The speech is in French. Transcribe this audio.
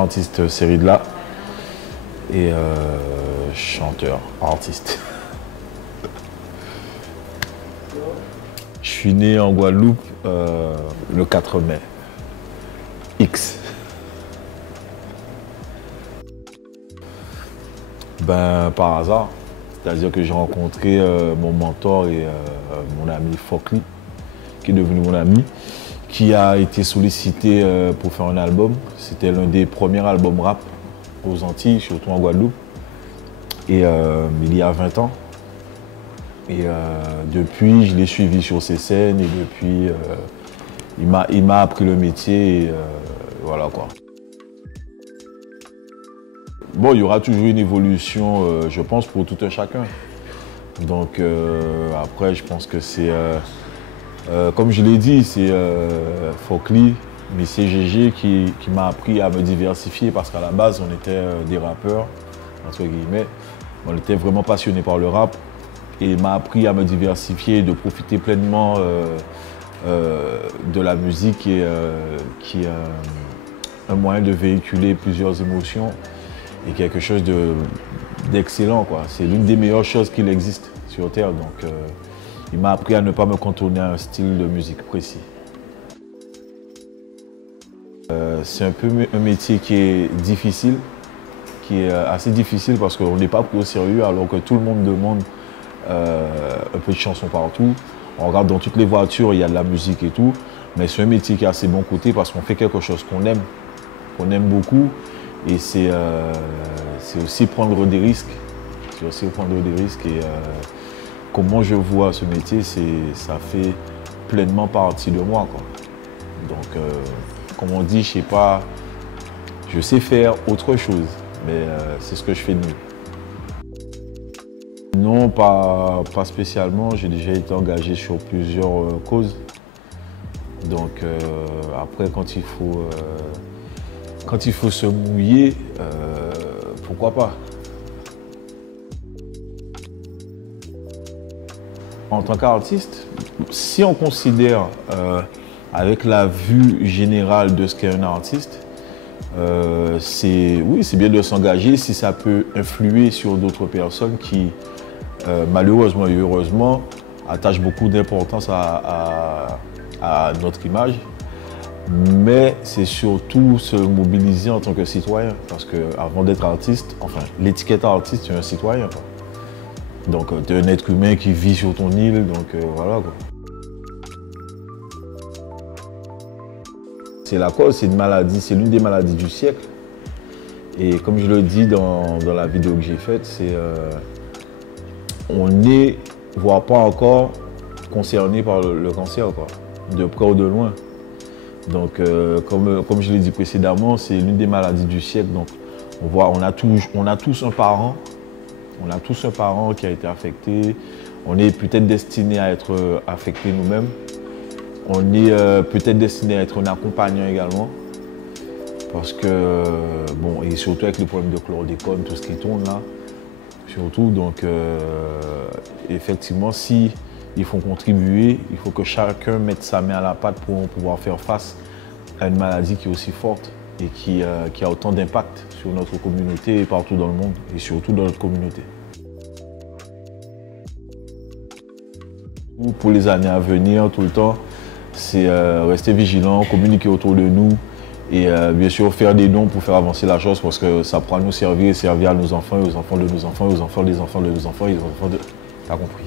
Jean-Baptiste Seridla et chanteur, artiste. Je suis né en Guadeloupe le 4 mai. X. Ben, par hasard. C'est-à-dire que j'ai rencontré mon mentor et mon ami Fokli, qui est devenu mon ami, qui a été sollicité pour faire un album. C'était l'un des premiers albums rap aux Antilles, surtout en Guadeloupe. Et il y a 20 ans. Et depuis, je l'ai suivi sur ses scènes et depuis, il m'a appris le métier et voilà quoi. Bon, il y aura toujours une évolution, je pense, pour tout un chacun. Donc après, je pense que c'est, comme je l'ai dit, c'est Fokli, Monsieur GG qui m'a appris à me diversifier parce qu'à la base, on était des rappeurs, entre guillemets. On était vraiment passionnés par le rap. Et il m'a appris à me diversifier et de profiter pleinement de la musique qui est un moyen de véhiculer plusieurs émotions et quelque chose d'excellent, quoi. C'est l'une des meilleures choses qu'il existe sur Terre. Donc il m'a appris à ne pas me cantonner à un style de musique précis. C'est un peu un métier qui est difficile, qui est assez difficile parce qu'on n'est pas pris au sérieux alors que tout le monde demande un peu de chansons partout. On regarde dans toutes les voitures, il y a de la musique et tout. Mais c'est un métier qui a ses bons côtés parce qu'on fait quelque chose qu'on aime beaucoup. Et c'est aussi prendre des risques. C'est aussi prendre des risques. Et comment je vois ce métier, ça fait pleinement partie de moi, quoi. Donc, comme on dit, je sais faire autre chose. Mais c'est ce que je fais de mieux. Non, pas spécialement. J'ai déjà été engagé sur plusieurs causes. Donc après, quand il faut se mouiller, pourquoi pas? En tant qu'artiste, si on considère avec la vue générale de ce qu'est un artiste, oui, c'est bien de s'engager si ça peut influer sur d'autres personnes qui, malheureusement et heureusement, attachent beaucoup d'importance à notre image. Mais c'est surtout se mobiliser en tant que citoyen. Parce qu'avant d'être artiste, enfin, l'étiquette artiste, tu es un citoyen, quoi. Donc, tu es un être humain qui vit sur ton île, donc voilà, quoi. C'est la cause, c'est une maladie, c'est l'une des maladies du siècle. Et comme je le dis dans la vidéo que j'ai faite, c'est on n'est, voire pas encore, concerné par le cancer, quoi, de près ou de loin. Donc, comme je l'ai dit précédemment, c'est l'une des maladies du siècle. Donc, on a tous un parent. On a tous un parent qui a été affecté. On est peut-être destiné à être affecté nous-mêmes. On est peut-être destiné à être un accompagnant également. Parce que, bon, et surtout avec les problèmes de chlordécone, tout ce qui tourne là, surtout. Donc, effectivement, si il faut contribuer, il faut que chacun mette sa main à la pâte pour pouvoir faire face à une maladie qui est aussi forte et qui a autant d'impact sur notre communauté et partout dans le monde, et surtout dans notre communauté. Pour les années à venir, tout le temps, c'est rester vigilant, communiquer autour de nous et bien sûr faire des dons pour faire avancer la chose parce que ça pourra nous servir et servir à nos enfants et aux enfants de nos enfants et aux enfants des enfants de nos enfants et aux enfants de... T'as compris?